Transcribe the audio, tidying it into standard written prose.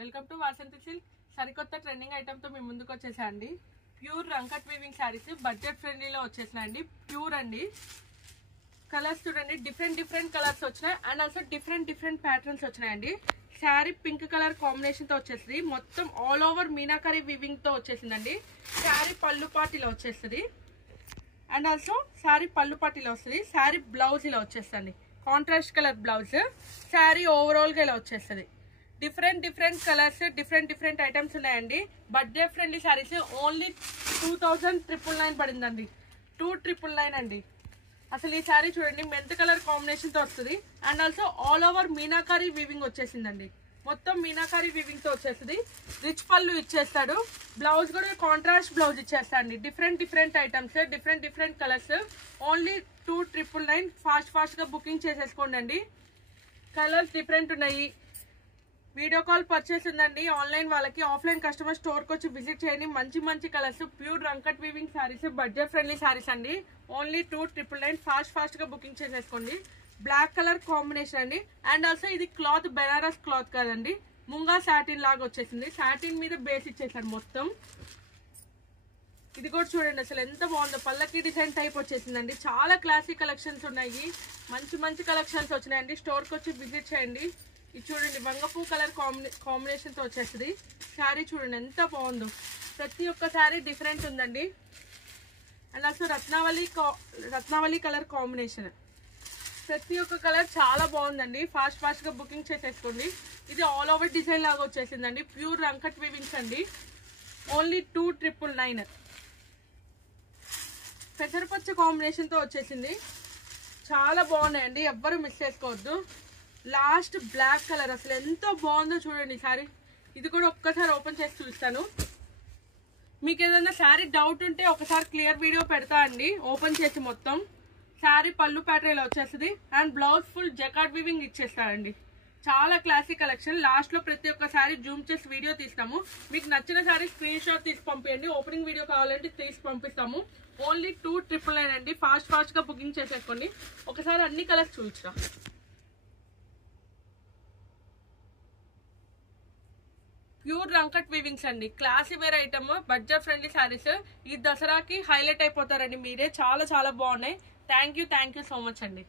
Welcome to Vasanthi silk. సరికొత్త trending item తో మీ ముందుకు వచ్చేసాయండి. ప్యూర్ రంకట్ వీవింగ్ శారీస్ బడ్జెట్ ఫ్రెండ్లీలో వచ్చేసినాయండి. ప్యూర్ అండి. కలర్స్ చూడండి, డిఫరెంట్ కలర్స్ వచ్చినాయి అండ్ ఆల్సో డిఫరెంట్ ప్యాటర్న్స్ వచ్చినాయండి. శారీ పింక్ కలర్ కాంబినేషన్ తో వచ్చేస్తుంది. మొత్తం ఆల్ ఓవర్ మీనాకరీ వీవింగ్ తో వచ్చేసిందండి. శారీ పళ్ళు పాటిలో వచ్చేస్తుంది అండ్ ఆల్సో శారీ పళ్ళు పాటిలో వస్తుంది. శారీ బ్లౌజ్ ఇలా వచ్చేస్తుంది, contrast colour blouse. Sari overall గా ఇలా వచ్చేస్తుంది. డిఫరెంట్ కలర్స్, డిఫరెంట్ ఐటమ్స్ ఉన్నాయండి. బడ్జెట్ ఫ్రెండ్లీ శారీస్ ఓన్లీ 2999 పడిందండి. 2999 అండి. అసలు ఈ శారీ చూడండి, మెంత్ కలర్ కాంబినేషన్ తో వస్తుంది and also all over meenakari weaving వచ్చేసిందండి. మొత్తం మీనాకారీ వీవింగ్ తో వచ్చేస్తుంది. రిచ్ పళ్ళు ఇచ్చేస్తాడు. బ్లౌజ్ కూడా కాంట్రాస్ట్ బ్లౌజ్ ఇచ్చేస్తాడు. Different items, different colours. Only 2999. Fast గా బుకింగ్ చేసేసుకోండి అండి. కలర్స్ డిఫరెంట్ ఉన్నాయి. వీడియో కాల్ పర్చేస్ ఉందండి. ఆన్లైన్ వాళ్ళకి, ఆఫ్లైన్ కస్టమర్ స్టోర్ కి వచ్చి విజిట్ చేయండి. మంచి కలర్స్, ప్యూర్ రంకట్ weaving saris, budget friendly saris అండి. ఓన్లీ 2999. ఫాస్ట్ గా బుకింగ్ చేసేసుకోండి. బ్లాక్ కలర్ కాంబినేషన్ అండి. అండ్ ఆల్సో ఇది క్లాత్ బెనారస్ క్లాత్ కదండి, ముంగా సాటిన్ లాగా వచ్చేసింది. సాటిన్ మీద బేస్ ఇచ్చేసాడు మొత్తం. ఇది కూడా చూడండి అసలు ఎంత బాగుందో. పల్లకి డిజైన్ టైప్ వచ్చేసిందండి. చాలా క్లాసిక్ కలెక్షన్స్ ఉన్నాయి. మంచి కలెక్షన్స్ వచ్చినాయండి. స్టోర్ కి వచ్చి విజిట్ చేయండి. ఇది చూడండి, వంగపూ కలర్ కాంబినేషన్ తో వచ్చేస్తుంది. శారీ చూడండి ఎంత బాగుందో. ప్రతి ఒక్క శారీ డిఫరెంట్ ఉందండి. And also Ratnavali colour combination. ప్రతి ఒక్క కలర్ చాలా బాగుందండి. ఫాస్ట్ గా బుకింగ్ చేసేసుకోండి. ఇది ఆల్ ఓవర్ డిజైన్ లాగా వచ్చేసిందండి. ప్యూర్ రంకట్ వీవింగ్స్ అండి. ఓన్లీ 2999. పెసరపచ్చ కాంబినేషన్ తో వచ్చేసింది. చాలా బాగున్నాయండి, ఎవ్వరు మిస్ చేసుకోవద్దు. లాస్ట్ బ్లాక్ కలర్ అసలు ఎంత బాగుందో చూడండి శారీ. ఇది కూడా ఒక్కసారి ఓపెన్ చేసి చూస్తాను. మీకు ఏదైనా శారీ డౌట్ ఉంటే ఒకసారి క్లియర్ వీడియో పెడతా అండి, ఓపెన్ చేసి మొత్తం. శారీ పళ్ళు ప్యాటర్న్ వచ్చేస్తుంది and blouse full jacquard weaving ఇచ్చేస్తారండి. చాలా క్లాసిక్ కలెక్షన్. లాస్ట్ లో ప్రతి ఒక్క శారీ జూమ్ చేసి వీడియో తీస్తాము. మీకు నచ్చిన శారీ స్క్రీన్ షాట్ తీసి పంపించండి. ఓపెనింగ్ వీడియో కావాలంటే తీసి పంపిస్తాము. ఓన్లీ 2999 అండి. ఫాస్ట్ గా బుకింగ్ చేసేసుకోండి. ఒకసారి అన్ని కలర్స్ చూపించా. ప్యూర్ రంకట్ వీవింగ్స్ అండి. Classy wear item, budget friendly sarees. ఈ దసరాకి హైలైట్ అయిపోతారండి మీరే. చాలా బాగున్నాయి. థ్యాంక్ యూ సో మచ్ అండి.